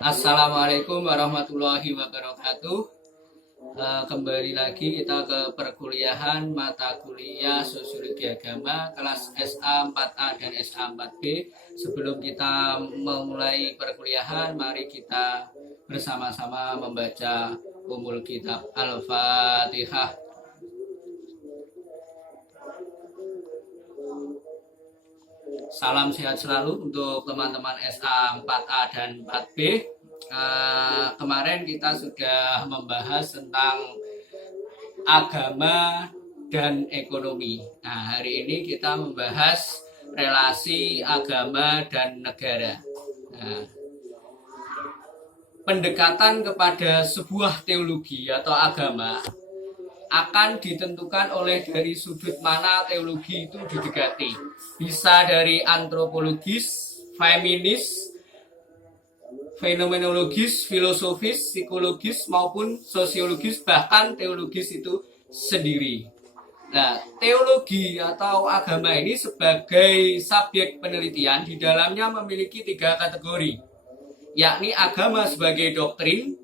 Assalamualaikum warahmatullahi wabarakatuh. Kembali lagi kita ke perkuliahan mata kuliah Sosiologi Agama kelas SA 4A dan SA 4B. Sebelum kita memulai perkuliahan, mari kita bersama-sama membaca umul kitab Al-Fatihah. Salam sehat selalu untuk teman-teman SA 4A dan 4B. Kemarin kita sudah membahas tentang agama dan ekonomi. Nah, hari ini kita membahas relasi agama dan negara. Nah, pendekatan kepada sebuah teologi atau agama akan ditentukan oleh dari sudut mana teologi itu didekati. Bisa dari antropologis, feminis, fenomenologis, filosofis, psikologis, maupun sosiologis, bahkan teologis itu sendiri. Nah, teologi atau agama ini sebagai subjek penelitian di dalamnya memiliki 3 kategori, yakni agama sebagai doktrin,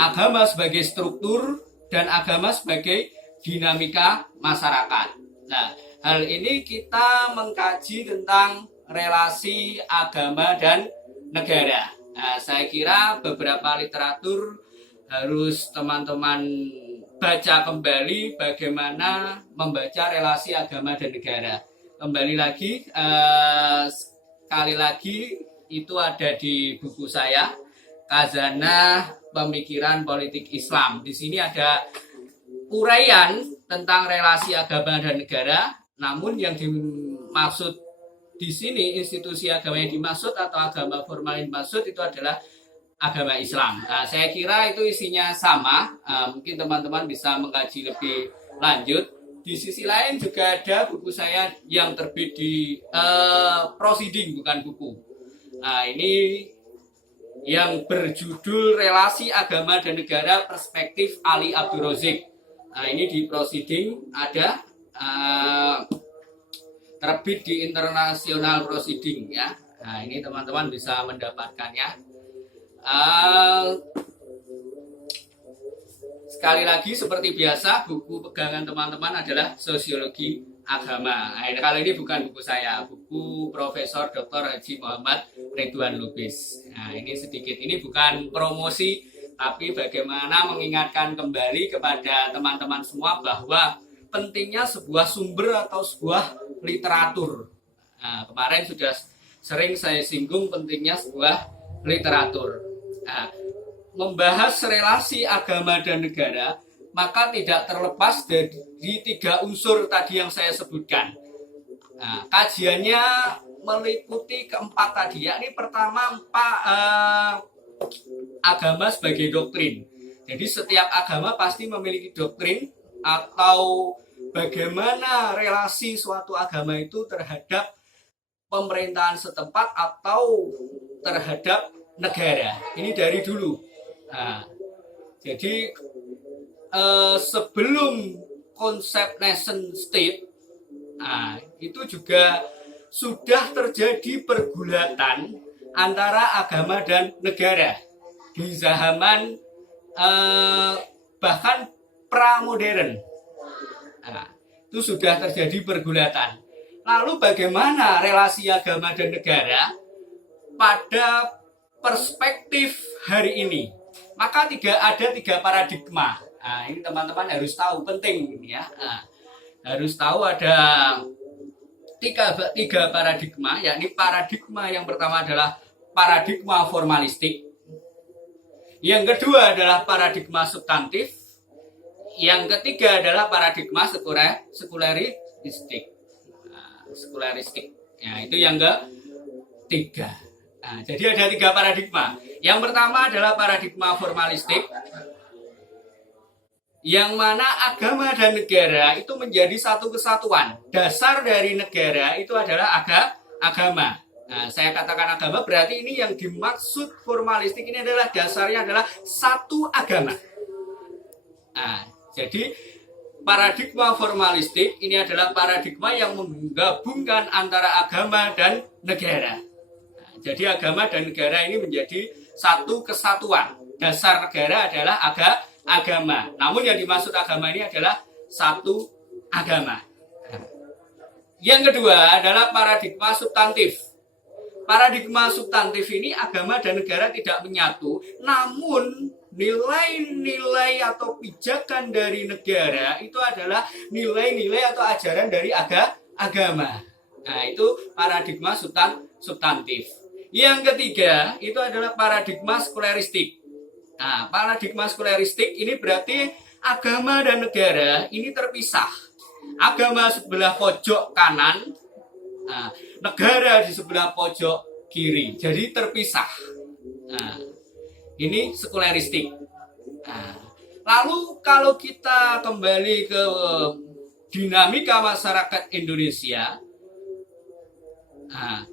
agama sebagai struktur, dan agama sebagai dinamika masyarakat. Nah, hal ini kita mengkaji tentang relasi agama dan negara. Nah, saya kira beberapa literatur harus teman-teman baca kembali bagaimana membaca relasi agama dan negara. Kembali lagi, sekali lagi itu ada di buku saya, Khazanah Pemikiran Politik Islam. Di sini ada uraian tentang relasi agama dan negara, namun yang dimaksud di sini institusi agama yang dimaksud atau agama formal yang dimaksud itu adalah agama Islam. Nah, saya kira itu isinya sama. Mungkin teman-teman bisa mengkaji lebih lanjut. Di sisi lain juga ada buku saya yang terbit di Proceeding, bukan buku. Nah, ini yang berjudul Relasi Agama dan Negara Perspektif Ali Abdul Razik. Nah, ini di Proceeding ada, terbit di International Proceeding ya. Nah, ini teman-teman bisa mendapatkannya. Sekali lagi seperti biasa, buku pegangan teman-teman adalah Sosiologi Agama. Nah, kali ini bukan buku saya, buku Profesor Dr. Haji Muhammad Ridwan Lubis. Nah, ini sedikit, ini bukan promosi, tapi bagaimana mengingatkan kembali kepada teman-teman semua bahwa pentingnya sebuah sumber atau sebuah literatur. Nah, kemarin sudah sering saya singgung pentingnya sebuah literatur. Nah, membahas relasi agama dan negara, maka tidak terlepas dari 3 unsur tadi yang saya sebutkan. Nah, kajiannya meliputi keempat tadi, yakni pertama agama sebagai doktrin. Jadi setiap agama pasti memiliki doktrin atau bagaimana relasi suatu agama itu terhadap pemerintahan setempat atau terhadap negara. Ini dari dulu. Nah, jadi sebelum konsep nation state, nah, itu juga sudah terjadi pergulatan antara agama dan negara di zaman bahkan pramodern. Nah, itu sudah terjadi pergulatan. Lalu bagaimana relasi agama dan negara pada perspektif hari ini? Maka ada 3 paradigma. Nah, ini teman-teman harus tahu, penting ini ya. Nah, harus tahu ada tiga paradigma, yakni paradigma yang pertama adalah paradigma formalistik, yang kedua adalah paradigma substantif, yang ketiga adalah paradigma sekularistik. Sekularistik. Ya, itu yang ketiga. Nah, jadi ada 3 paradigma. Yang pertama adalah paradigma formalistik, yang mana agama dan negara itu menjadi satu kesatuan. Dasar dari negara itu adalah agama. Nah, saya katakan agama berarti ini yang dimaksud formalistik ini adalah dasarnya adalah satu agama. Nah, jadi paradigma formalistik ini adalah paradigma yang menggabungkan antara agama dan negara. Nah, Jadi agama dan negara ini menjadi satu kesatuan. Dasar negara adalah agama. Namun yang dimaksud agama ini adalah satu agama. Yang kedua adalah paradigma substantif. Paradigma substantif ini agama dan negara tidak menyatu, namun nilai-nilai atau pijakan dari negara itu adalah nilai-nilai atau ajaran dari agama. Nah, itu paradigma substantif. Yang ketiga itu adalah paradigma sekularistik. Nah, paradigma sekularistik ini berarti agama dan negara ini terpisah. Agama sebelah pojok kanan, nah, negara di sebelah pojok kiri, jadi terpisah. Nah, ini sekularistik. Nah, lalu kalau kita kembali ke dinamika masyarakat Indonesia, nah,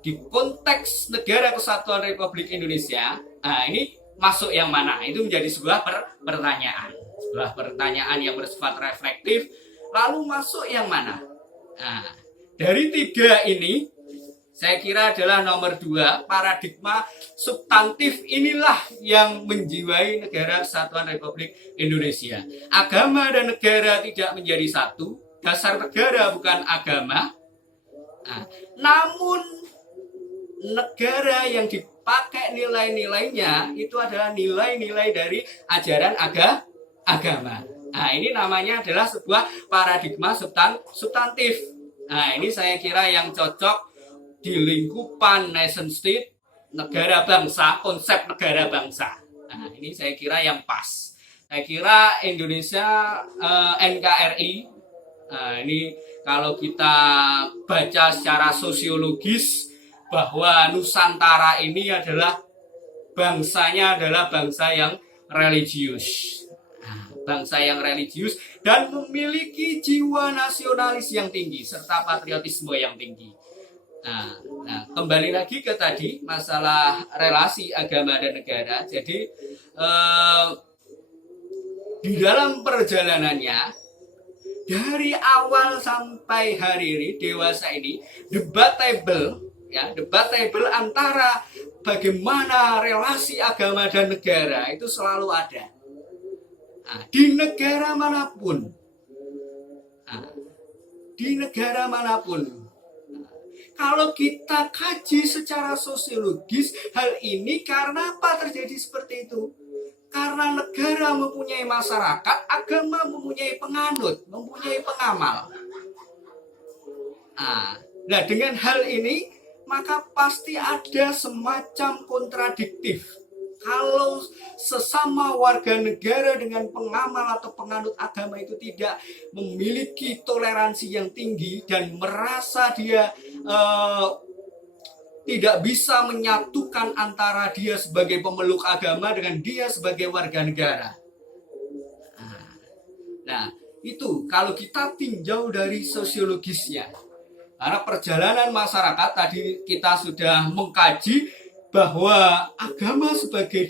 di konteks Negara Kesatuan Republik Indonesia, nah ini masuk yang mana? Itu menjadi sebuah pertanyaan. Sebuah pertanyaan yang bersifat reflektif. Lalu masuk yang mana? Nah, dari tiga ini, saya kira adalah nomor 2, paradigma substantif inilah yang menjiwai Negara Kesatuan Republik Indonesia. Agama dan negara tidak menjadi satu, dasar negara bukan agama. Nah, namun negara yang dipakai nilai-nilainya itu adalah nilai-nilai dari ajaran agama. Nah, ini namanya adalah sebuah paradigma substantif. Nah, ini saya kira yang cocok di lingkupan nation state, negara bangsa, konsep negara bangsa. Nah, ini saya kira yang pas. Saya kira Indonesia NKRI, nah, ini kalau kita baca secara sosiologis bahwa Nusantara ini adalah bangsanya adalah bangsa yang religius. Bangsa yang religius dan memiliki jiwa nasionalis yang tinggi serta patriotisme yang tinggi. Nah, kembali lagi ke tadi masalah relasi agama dan negara. Jadi di dalam perjalanannya dari awal sampai hari ini dewasa ini debatable antara bagaimana relasi agama dan negara itu selalu ada. Nah, di negara manapun, kalau kita kaji secara sosiologis hal ini karena apa terjadi seperti itu? Karena negara mempunyai masyarakat, agama mempunyai penganut, mempunyai pengamal. Nah, dengan hal ini maka pasti ada semacam kontradiktif. Kalau sesama warga negara dengan pengamal atau penganut agama itu tidak memiliki toleransi yang tinggi dan merasa dia tidak bisa menyatukan antara dia sebagai pemeluk agama dengan dia sebagai warga negara. Nah, itu kalau kita tinjau dari sosiologisnya. Karena perjalanan masyarakat tadi kita sudah mengkaji bahwa agama sebagai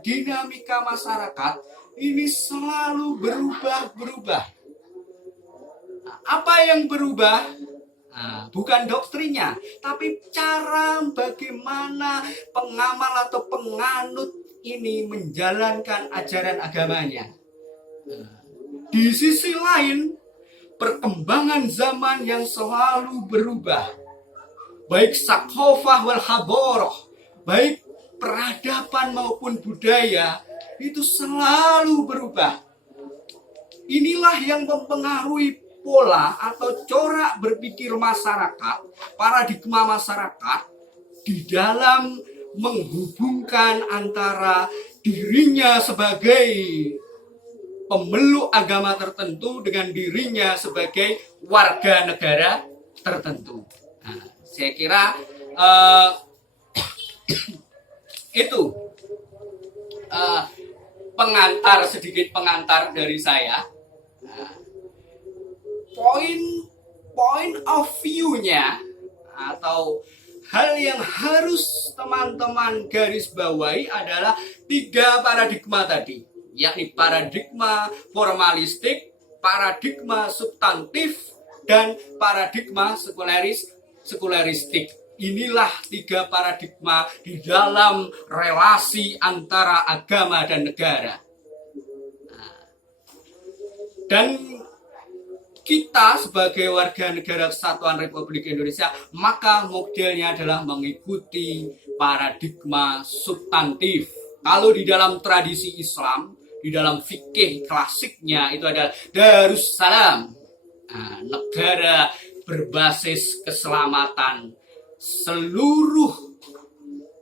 dinamika masyarakat ini selalu berubah-berubah. Apa yang berubah? Bukan doktrinnya, tapi cara bagaimana pengamal atau penganut ini menjalankan ajaran agamanya. Di sisi lain, perkembangan zaman yang selalu berubah, baik sakhofah wal hadoroh, baik peradaban maupun budaya itu selalu berubah. Inilah yang mempengaruhi pola atau corak berpikir masyarakat, paradigma masyarakat di dalam menghubungkan antara dirinya sebagai pemeluk agama tertentu dengan dirinya sebagai warga negara tertentu. Nah, saya kira itu sedikit pengantar dari saya. Point of view-nya atau hal yang harus teman-teman garis bawahi adalah 3 paradigma tadi, yakni paradigma formalistik, paradigma substantif, dan paradigma sekularistik. inilah 3 paradigma di dalam relasi antara agama dan negara. Dan kita sebagai warga negara Kesatuan Republik Indonesia, maka modelnya adalah mengikuti paradigma substantif. Kalau di dalam tradisi Islam, di dalam fikih klasiknya itu adalah Darussalam, negara berbasis keselamatan seluruh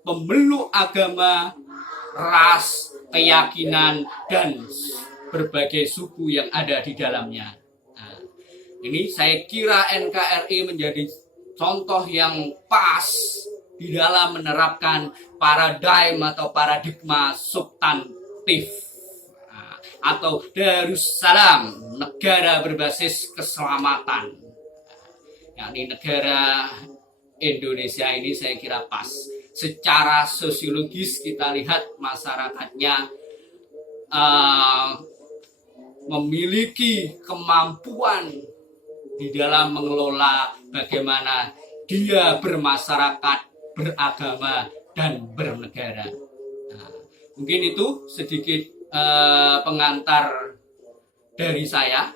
pemeluk agama, ras, keyakinan, dan berbagai suku yang ada di dalamnya. Ini saya kira NKRI menjadi contoh yang pas di dalam menerapkan paradigma substantif atau Darussalam, negara berbasis keselamatan. Yakni negara Indonesia ini saya kira pas. Secara sosiologis kita lihat masyarakatnya memiliki kemampuan di dalam mengelola bagaimana dia bermasyarakat, beragama, dan bernegara. Mungkin itu sedikit pengantar dari saya.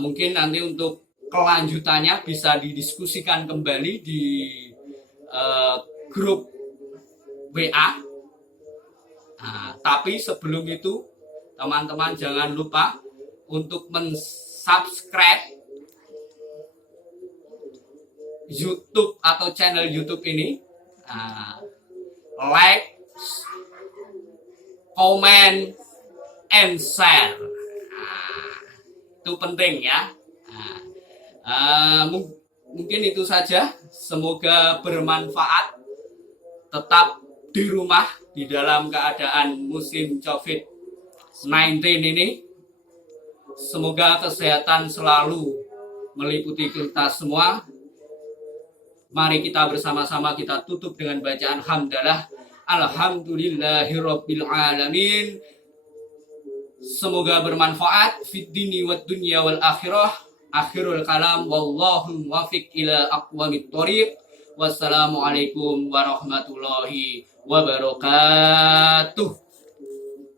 Mungkin nanti untuk kelanjutannya bisa didiskusikan kembali di grup WA. Tapi sebelum itu, teman-teman jangan lupa untuk subscribe YouTube atau channel YouTube ini, like, comment, and share. Itu penting ya. Mungkin itu saja. Semoga bermanfaat. Tetap di rumah di dalam keadaan musim COVID-19 ini. Semoga kesehatan selalu meliputi kita semua. Mari kita bersama-sama kita tutup dengan bacaan hamdalah. Alhamdulillahirabbil alamin. Semoga bermanfaat fid dini wad dunya wal akhirah. Akhirul kalam wallahu muwaffiq ila aqwamit thoriq. Wassalamualaikum warahmatullahi wabarakatuh.